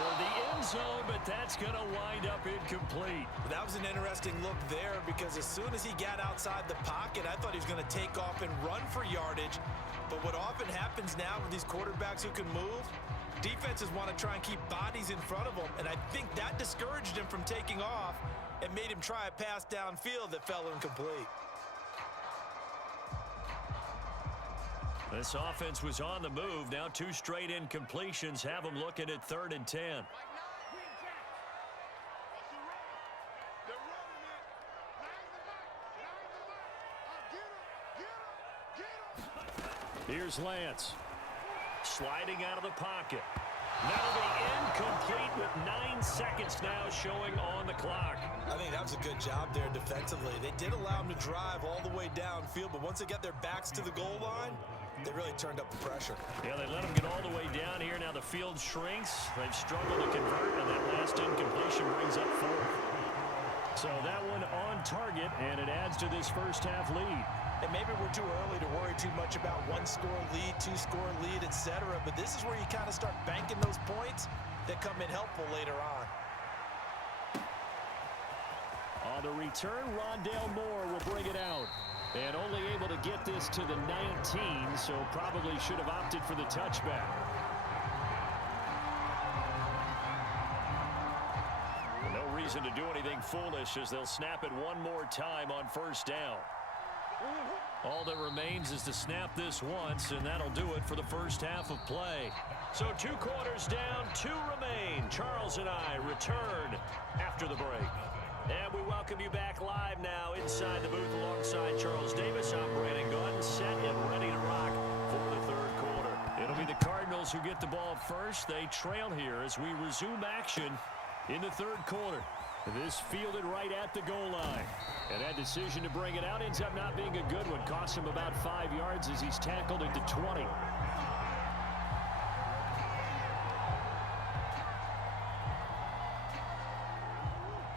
toward the end zone, but that's going to wind up incomplete. That was an interesting look there because as soon as he got outside the pocket, I thought he was going to take off and run for yardage. But what often happens now with these quarterbacks who can move, defenses want to try and keep bodies in front of them, and I think that discouraged him from taking off and made him try a pass downfield that fell incomplete. This offense was on the move. Now 2 straight incompletions have them looking at 3rd and 10. Here's Lance. Sliding out of the pocket. That'll be incomplete with 9 seconds now showing on the clock. I think that was a good job there defensively. They did allow him to drive all the way downfield, but once they got their backs to the goal line, they really turned up the pressure. Yeah, they let him get all the way down here. Now the field shrinks. They've struggled to convert, and that last incompletion brings up 4th. So that one on target, and it adds to this first half lead. And maybe we're too early to worry too much about 1-score lead, 2-score lead, etc. But this is where you kind of start banking those points that come in helpful later on. On the return, Rondale Moore will bring it out. And only able to get this to the 19, so probably should have opted for the touchback. No reason to do anything foolish as they'll snap it one more time on 1st down. All that remains is to snap this once, and that'll do it for the first half of play. So 2 quarters down, 2 remain. Charles and I return after the break. And we welcome you back live now inside the booth alongside Charles Davis. I'm Brandon Gaudin, set and ready to rock for the 3rd quarter. It'll be the Cardinals who get the ball first. They trail here as we resume action in the 3rd quarter. This fielded right at the goal line. And that decision to bring it out ends up not being a good one. Costs him about 5 yards as he's tackled at the 20.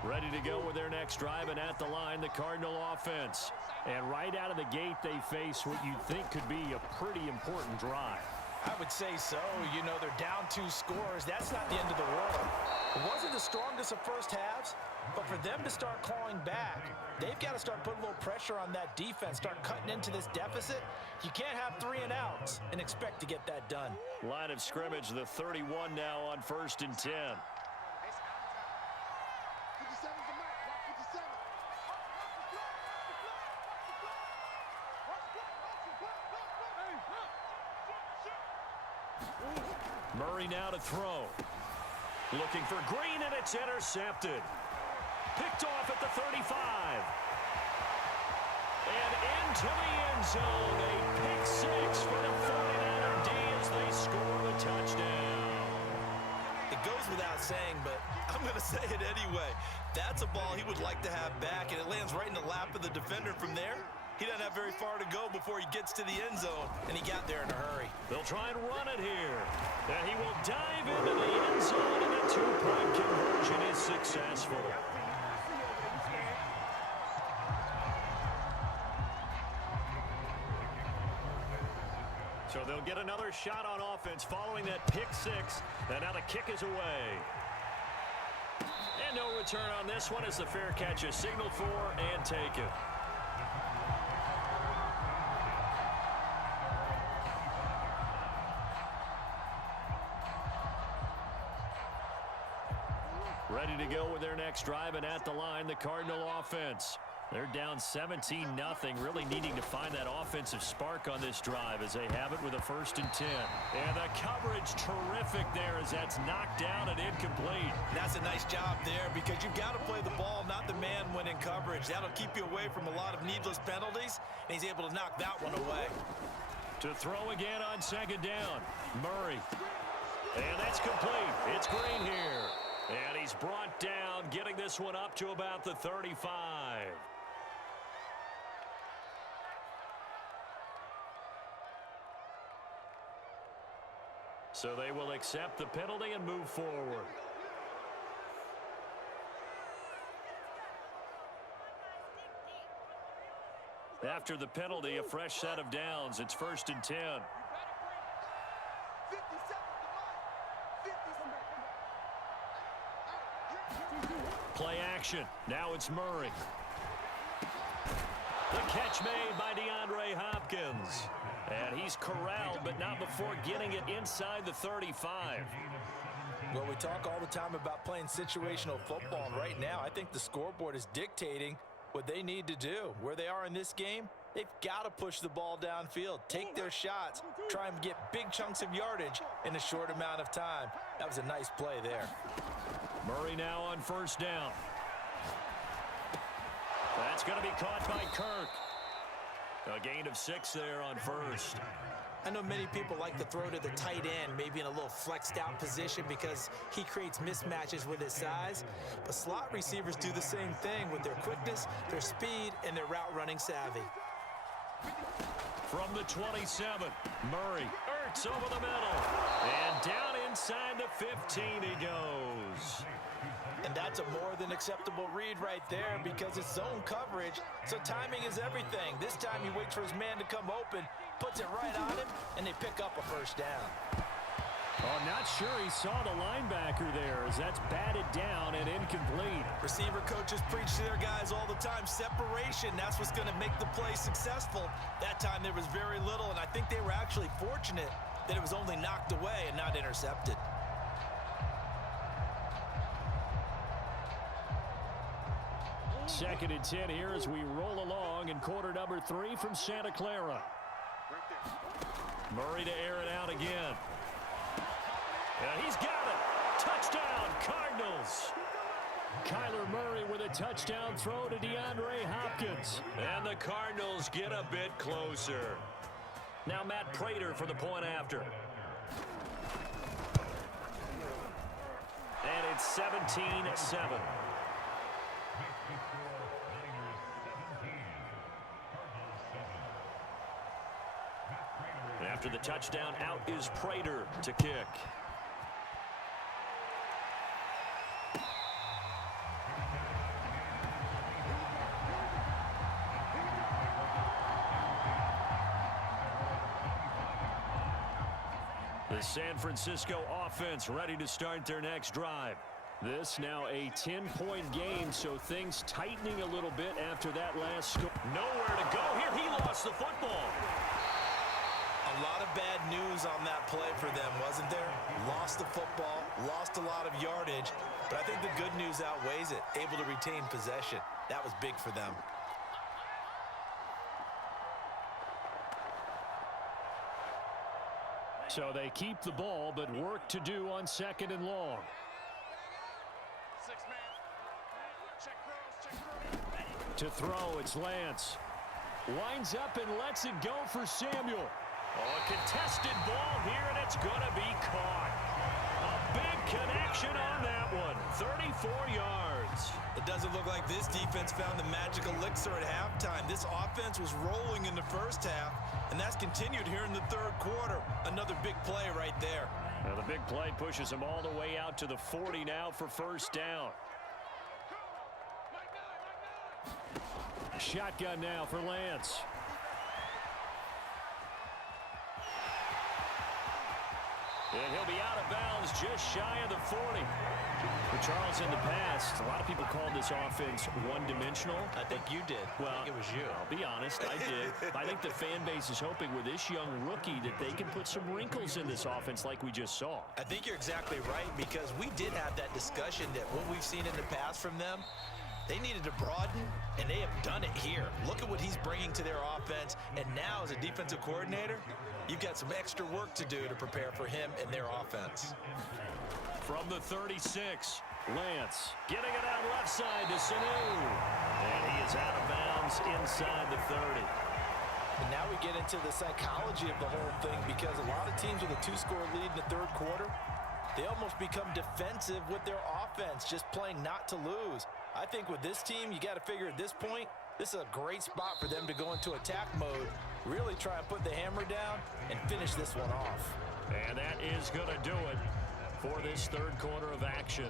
Ready to go with their next drive, and at the line, the Cardinal offense. And right out of the gate, they face what you'd think could be a pretty important drive. I would say so. You know, they're down 2 scores. That's not the end of the world. It wasn't the strongest of first halves, but for them to start clawing back, they've got to start putting a little pressure on that defense, start cutting into this deficit. You can't have 3 and outs and expect to get that done. Line of scrimmage, the 31 now on 1st and 10. Murray now to throw. Looking for Green, and it's intercepted. Picked off at the 35. And into the end zone. A pick 6 for the 49er D as they score the touchdown. It goes without saying, but I'm going to say it anyway. That's a ball he would like to have back, and it lands right in the lap of the defender from there. He doesn't have very far to go before he gets to the end zone, and he got there in a hurry. They'll try and run it here. And he will dive into the end zone, and the 2-point conversion is successful. So they'll get another shot on offense following that pick 6, and now the kick is away. And no return on this one as the fair catch is signaled for and taken. Ready to go with their next drive, and at the line, the Cardinal offense. They're down 17-0, really needing to find that offensive spark on this drive as they have it with a 1st and 10. And the coverage terrific there as that's knocked down and incomplete. That's a nice job there because you've got to play the ball, not the man when in coverage. That'll keep you away from a lot of needless penalties, and he's able to knock that one away. To throw again on 2nd down, Murray. And that's complete. It's Green here. And he's brought down, getting this one up to about the 35. So they will accept the penalty and move forward. After the penalty, a fresh set of downs. It's 1st and 10. Play action. Now it's Murray. The catch made by DeAndre Hopkins. And he's corralled, but not before getting it inside the 35. Well, we talk all the time about playing situational football, and right now I think the scoreboard is dictating what they need to do. Where they are in this game, they've got to push the ball downfield, take their shots, try and get big chunks of yardage in a short amount of time. That was a nice play there. Murray now on first down. That's going to be caught by Kirk. A gain of 6 there on first. I know many people like to throw to the tight end, maybe in a little flexed out position because he creates mismatches with his size. But slot receivers do the same thing with their quickness, their speed, and their route running savvy. From the 27, Murray, Ertz over the middle. And down inside the 15 he goes. And that's a more than acceptable read right there because it's zone coverage, so timing is everything. This time he waits for his man to come open, puts it right on him, and they pick up a first down. Oh, not sure he saw the linebacker there as that's batted down and incomplete. Receiver coaches preach to their guys all the time. Separation, that's what's going to make the play successful. That time there was very little, and I think they were actually fortunate that it was only knocked away and not intercepted. Second and 10 here as we roll along in quarter number 3 from Santa Clara. Murray to air it out again. And he's got it. Touchdown, Cardinals. Kyler Murray with a touchdown throw to DeAndre Hopkins. And the Cardinals get a bit closer. Now Matt Prater for the point after. And it's 17-7. After the touchdown, out is Prater to kick. The San Francisco offense ready to start their next drive. This now a 10-point game, so things tightening a little bit after that last score. Nowhere to go here. He lost the football. A lot of bad news on that play for them, wasn't there? Lost the football, lost a lot of yardage, but I think the good news outweighs it. Able to retain possession. That was big for them. So they keep the ball, but work to do on second and long. To throw, it's Lance. Winds up and lets it go for Samuel. Oh, a contested ball here, and it's going to be caught. A big connection on that one. 34 yards. It doesn't look like this defense found the magic elixir at halftime. This offense was rolling in the first half, and that's continued here in the third quarter. Another big play right there. Now the big play pushes them all the way out to the 40 now for first down. Shotgun now for Lance. And he'll be out of bounds just shy of the 40. For Charles, in the past, a lot of people called this offense one-dimensional. I think you did. Well, I think it was you. I'll be honest, I did. I think the fan base is hoping with this young rookie that they can put some wrinkles in this offense like we just saw. I think you're exactly right because we did have that discussion that what we've seen in the past from them, they needed to broaden, and they have done it here. Look at what he's bringing to their offense, and now as a defensive coordinator, you've got some extra work to do to prepare for him and their offense. From the 36, Lance getting it out left side to Sanu. And he is out of bounds inside the 30. And now we get into the psychology of the whole thing because a lot of teams with a 2-score lead in the third quarter, they almost become defensive with their offense, just playing not to lose. I think with this team, you got to figure at this point, this is a great spot for them to go into attack mode, really try and put the hammer down and finish this one off. And that is going to do it for this third quarter of action.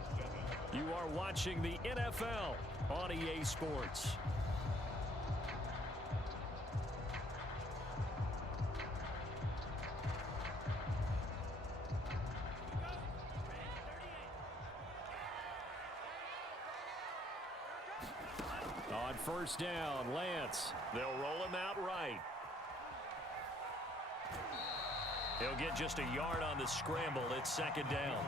You are watching the NFL on EA Sports. On first down, Lance. They'll roll him out right. He'll get just a yard on the scramble. It's second down.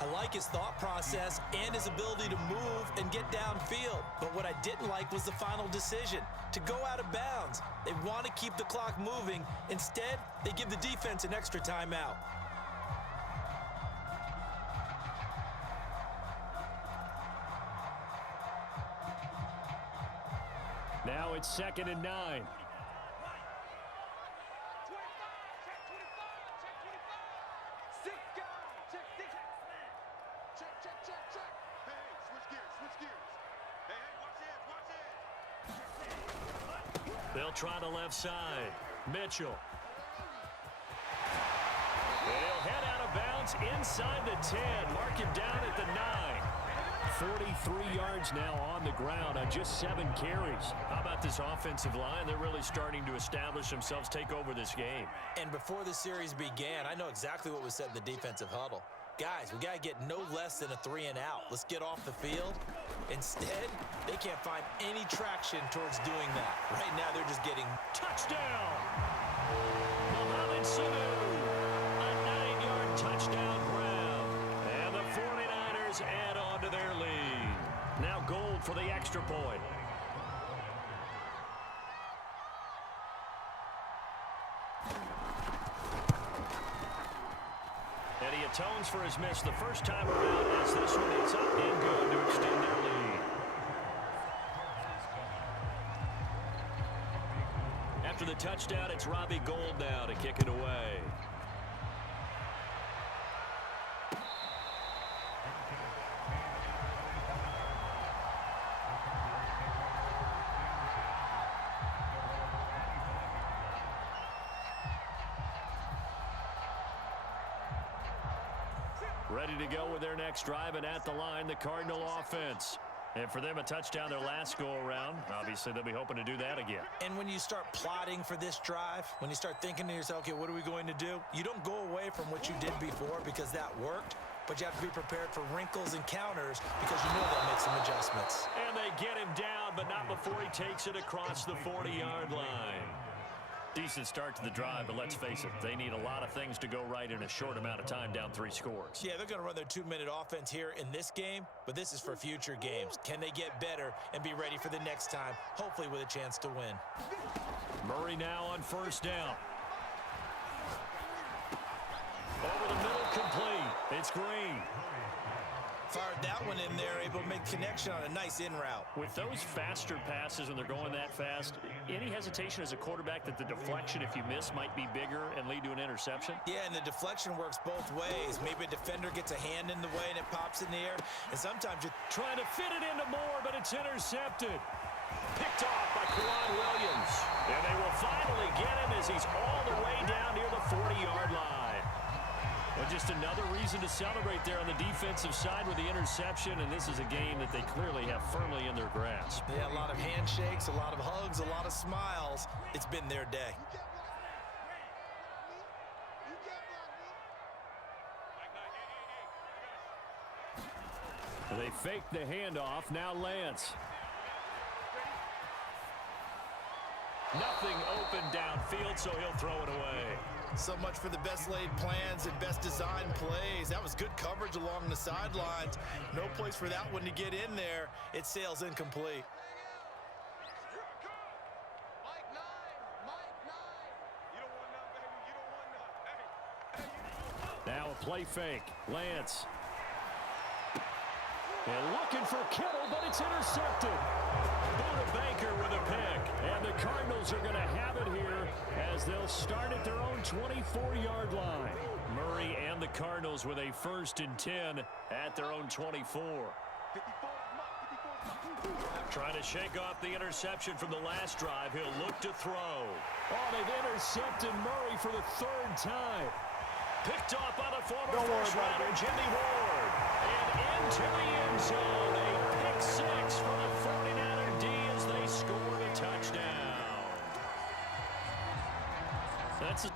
I like his thought process and his ability to move and get downfield. But what I didn't like was the final decision, to go out of bounds. They want to keep the clock moving. Instead, they give the defense an extra timeout. Now it's 2nd and 9. They'll try the left side. Mitchell. He'll head out of bounds inside the 10. Mark him down at the 9. 43 yards now on the ground on just 7 carries. How about this offensive line? They're really starting to establish themselves, take over this game. And before the series began, I know exactly what was said in the defensive huddle. Guys, we got to get no less than a 3 and out. Let's get off the field. Instead, they can't find any traction towards doing that. Right now, they're just getting touchdown. Mohamed Sanu, a 9-yard touchdown grab. And the 49ers add on to their lead. Now Gold for the extra point. And he atones for his miss the first time around as this one is up and good to extend their lead. After the touchdown, it's Robbie Gould now to kick it away. Ready to go with their next drive, and at the line, the Cardinal offense. And for them, a touchdown their last go-around. Obviously, they'll be hoping to do that again. And when you start plotting for this drive, when you start thinking to yourself, okay, what are we going to do? You don't go away from what you did before because that worked, but you have to be prepared for wrinkles and counters because you know they'll make some adjustments. And they get him down, but not before he takes it across the 40-yard line. Decent start to the drive, but let's face it, they need a lot of things to go right in a short amount of time, down 3 scores. Yeah, they're going to run their 2-minute offense here in this game, but this is for future games. Can they get better and be ready for the next time, hopefully with a chance to win? Murray now on first down. Over the middle, complete. It's Green. Fired that one in there, able to make connection on a nice in route. With those faster passes when they're going that fast, any hesitation as a quarterback that the deflection, if you miss, might be bigger and lead to an interception? Yeah, and the deflection works both ways. Maybe a defender gets a hand in the way and it pops in the air, and sometimes you're trying to fit it into Moore, but it's intercepted. Picked off by Kwan Williams. And they will finally get him as he's all the way down near the 40-yard line. Well, just another reason to celebrate there on the defensive side with the interception, and this is a game that they clearly have firmly in their grasp. Yeah, a lot of handshakes, a lot of hugs, a lot of smiles. It's been their day. They fake the handoff. Now Lance. Nothing open downfield, so he'll throw it away. So much for the best laid plans and best designed plays. That was good coverage along the sidelines. No place for that one to get in there. It sails incomplete. Now a play fake. Lance. And looking for Kittle, but it's intercepted. Buda Baker with a pick. And the Cardinals are going to have it here as they'll start at their own 24-yard line. Murray and the Cardinals with a 1st and 10 at their own 24. Trying to shake off the interception from the last drive. He'll look to throw. Oh, they've intercepted Murray for the 3rd time. Picked off by the former first-rounder Jimmy Ward. And into the end zone. A pick 6 for the 49er D as they score a touchdown. That's a